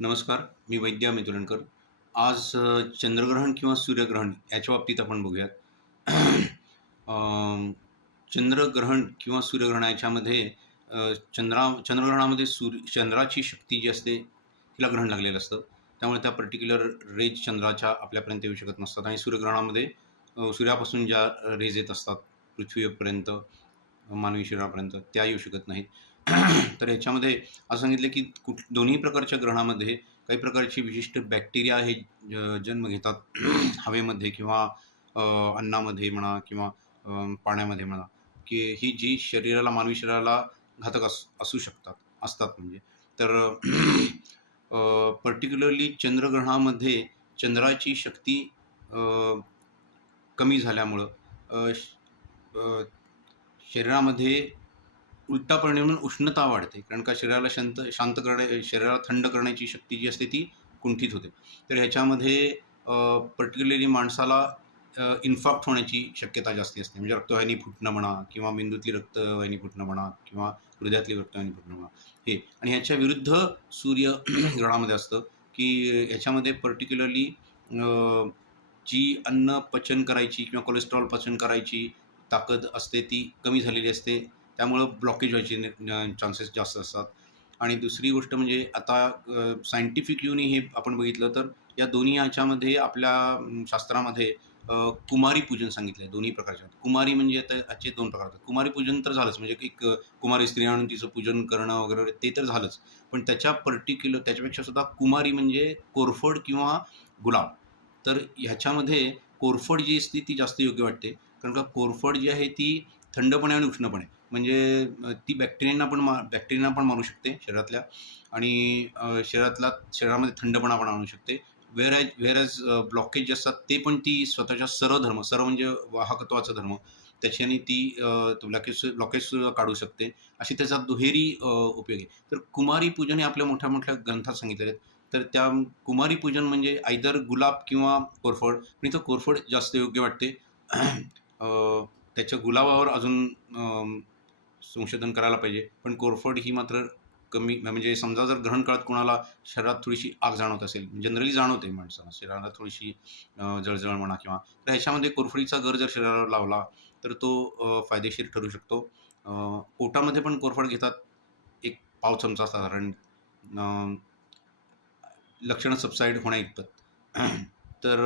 नमस्कार, मी वैद्य मितुलनकर. आज चंद्रग्रहण किंवा सूर्यग्रहण याच्या बाबतीत आपण बघूयात. चंद्रग्रहण किंवा सूर्यग्रहण याच्यामध्ये चंद्रग्रहणामध्ये चंद्राची शक्ती जी असते, तिला ग्रहण लागलेलं असतं. त्यामुळे त्या पर्टिक्युलर रेज चंद्राच्या आपल्यापर्यंत येऊ शकत नसतात आणि सूर्यग्रहणामध्ये सूर्यापासून ज्या रेज येत असतात पृथ्वीपर्यंत, मानवी शरीरापर्यंत त्या येऊ शकत नाहीत. तर ह्याच्यामध्ये असं सांगितलं की दोन्ही प्रकारच्या ग्रहणामध्ये काही प्रकारची विशिष्ट बॅक्टेरिया हे जन्म घेतात हवेमध्ये किंवा अ, अन्नामध्ये म्हणा किंवा पाण्यामध्ये म्हणा, की ही जी मानवी शरीराला घातक असू शकतात असतात म्हणजे. तर पर्टिक्युलरली चंद्रग्रहणामध्ये चंद्राची शक्ती अ, कमी झाल्यामुळं अ, शरीरामध्ये उलटा परिणाम म्हणून उष्णता वाढते. कारण का शरीराला शांत शरीराला थंड करण्याची शक्ती जी असते ती कुंठित होते. तर ह्याच्यामध्ये पर्टिक्युलरली माणसाला इन्फार्क्ट होण्याची शक्यता जास्ती असते. म्हणजे रक्तवाहिनी फुटणं म्हणा किंवा मेंदूतली रक्तवाहिनी फुटणं म्हणा किंवा हृदयातली रक्तवाहिनी फुटणं म्हणा हे. आणि ह्याच्या विरुद्ध सूर्य ग्रहणामध्ये असतं, की ह्याच्यामध्ये पर्टिक्युलरली जी अन्न पचन करायची किंवा कोलेस्ट्रॉल पचन करायची ताकद असते ती कमी झालेली असते. त्यामुळं ब्लॉकेज व्हायचे चान्सेस जास्त असतात. आणि दुसरी गोष्ट म्हणजे आता सायंटिफिक व्ह्यूनी हे आपण बघितलं तर या दोन्ही ह्याच्यामध्ये आपल्या शास्त्रामध्ये कुमारी पूजन सांगितलं आहे दोन्ही प्रकारच्या. कुमारी म्हणजे आता याचे 2 प्रकार आहेत. कुमारी पूजन तर झालंच म्हणजे एक कुमारी स्त्री आणून तिचं पूजन करणं वगैरे ते तर झालंच. पण त्याच्यापेक्षा सुद्धा कुमारी म्हणजे कोरफड किंवा गुलाब. तर ह्याच्यामध्ये कोरफड जी असते ती जास्त योग्य वाटते. कारण का कोरफड जी आहे ती थंडपणे आणि उष्णपणे म्हणजे ती बॅक्टेरियाना पण मारू शकते शरीरातल्या आणि शरीरामध्ये थंडपणा पण आणू शकते. व्हेअर ब्लॉकेज जे असतात ते पण ती स्वतःच्या सरळ म्हणजे वाहकत्वाचा धर्म त्याच्याने ती तो ब्लॉकेज काढू शकते. अशी त्याचा दुहेरी उपयोग आहे. तर कुमारी पूजन हे आपल्या मोठ्या-मोठ्या ग्रंथात सांगितलेले आहेत. तर त्या कुमारी पूजन म्हणजे आयदर गुलाब किंवा कोरफड. पण इथं कोरफड जास्त योग्य वाटते. अ, त्याच्या गुलाबावर अजून संशोधन करायला पाहिजे. पण कोरफड ही मात्र कमी म्हणजे समजा जर ग्रहण काळात कोणाला शरीरात थोडीशी आग जाणवत असेल, जनरली जाणवते माणसाला शरीराला थोडीशी जळजळ म्हणा किंवा तर ह्याच्यामध्ये कोरफडीचा गर जर शरीरावर लावला, तर तो फायदेशीर ठरू शकतो. अ, पोटामध्ये पण कोरफड घेतात. एक पाव चमचा साधारण अ, लक्षणं सबसाईड होण्याइतपत. तर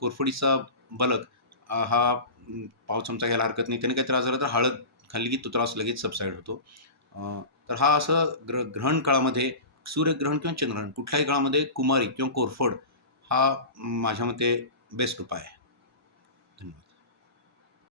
कोरफडीचा बलक हा पाव चमचा घ्यायला हरकत नाही. त्याने काही त्रास झाला तर हळद खाल्ली की तो त्रास लगेच सबसाईड होतो. अ, तर हा असं ग्रहण काळामध्ये सूर्यग्रहण किंवा चंद्रग्रहण कुठल्याही काळामध्ये कुमारी किंवा कोरफड हा माझ्या मते बेस्ट उपाय आहे. धन्यवाद.